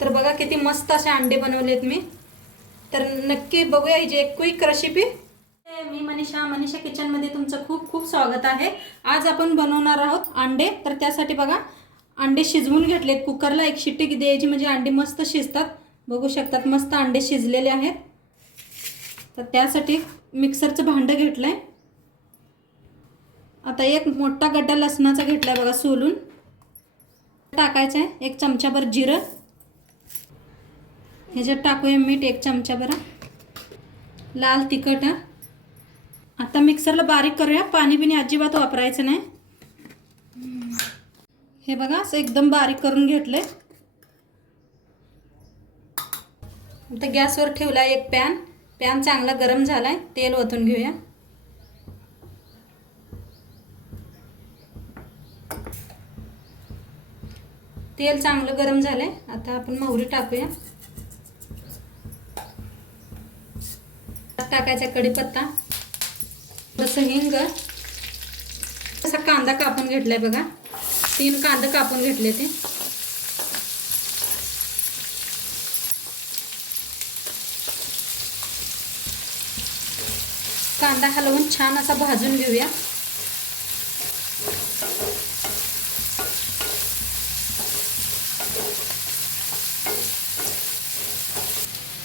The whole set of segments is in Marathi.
तर बघा किती मस्त असे अंडे बनवलेत मी. तर नक्की बघूया ही एक क्विक रेसिपी. मी मनीषा किचनमध्ये तुमचं खूप खूप स्वागत आहे. आज आपण बनवणार आहोत अंडे. तर त्यासाठी बघा अंडे शिजवून घेतलेत. कुकरला एक शिट्टी द्यायची म्हणजे अंडे मस्त शिजतात. बघू शकतात मस्त अंडे शिजलेले आहेत. तर त्यासाठी मिक्सरचं भांडं घेतलं आहे. आता एक मोठा गड्डा लसणाचा घेतला आहे बघा सोलून. टाकायचं आहे 1 चमचाभर जिरं. ह्याच्यात टाकूया मीठ 1 चमचाभर. लाल तिखट. आता मिक्सरला बारीक करूया. पाणी बिनी अजिबात वापरायचं नाही. हे बघा असं एकदम बारीक करून घेतलंय. आता गॅसवर ठेवला एक पॅन चांगला गरम झालाय. तेल ओतून घेऊया. तेल चांगलं गरम झालंय. आता आपण मोहरी टाकूया. टाकायचा कढीपत्ता, थोडंसं हिंग, असा कांदा कापून घेतलाय बघा. 3 कांदे कापून घेतले ते. कांदा हलवून छान असा भाजून घेऊया.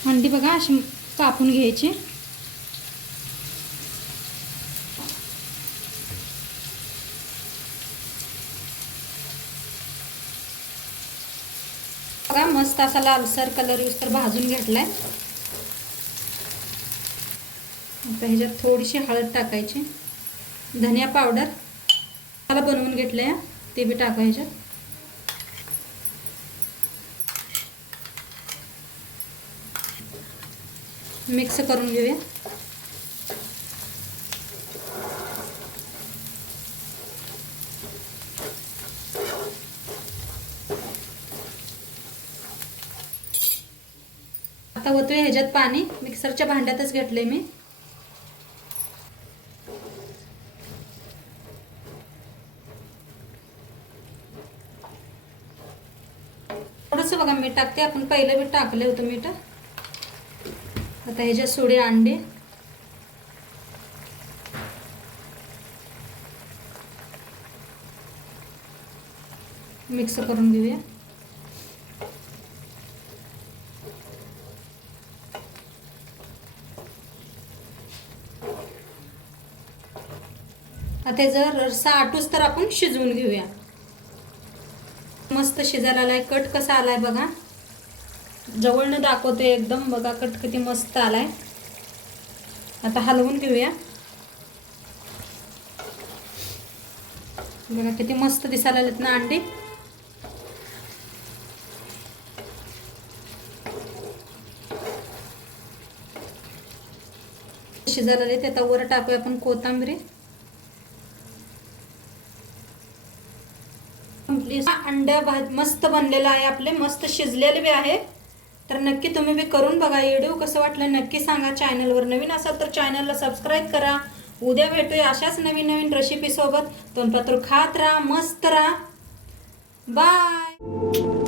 अंडी बघा अशी कापून घ्यायची. बघा मस्त असा लालसर कलर युसतर भाजून घेतलाय. आता ह्याच्यात थोडीशी हळद टाकायची. धनिया पावडर मला बनवून घेतलंय ते बी टाकायचं. मिक्स करून घेऊया. आता ओतूया ह्याच्यात पाणी. मिक्सरच्या भांड्यातच घेतलंय मी. थोडंसं बघा मीठ टाकते. आपण पहिलं बी टाकलं होतं मीठ. आता ह्याच्यात सोडूया अंडे. मिक्स करून घेऊया. आता जर रस्सा आटूस तर आपण शिजवून घेऊया. मस्त शिजायला आलाय. कट कसा आलाय बघा. जवळनं दाखवतोय एकदम. बघा कट किती मस्त आलाय. आता हलवून घेऊया. बघा किती मस्त दिसायला लागलेत ना अंडे. शिजायला आले. आता वर टाकूया आपण कोथिंबीर. अंडा मस्त बनलेला आहे. आपले मस्त शिजलेले बी आहे. तर नक्की तुम्ही बी करून बघा. व्हिडिओ कसं वाटलं नक्की सांगा. चॅनलवर नवीन असाल तर चॅनलला सबस्क्राईब करा. उद्या भेटूया अशाच नवीन रेसिपी सोबत. तोंडपात्र खात राहा. मस्त राहा. बाय.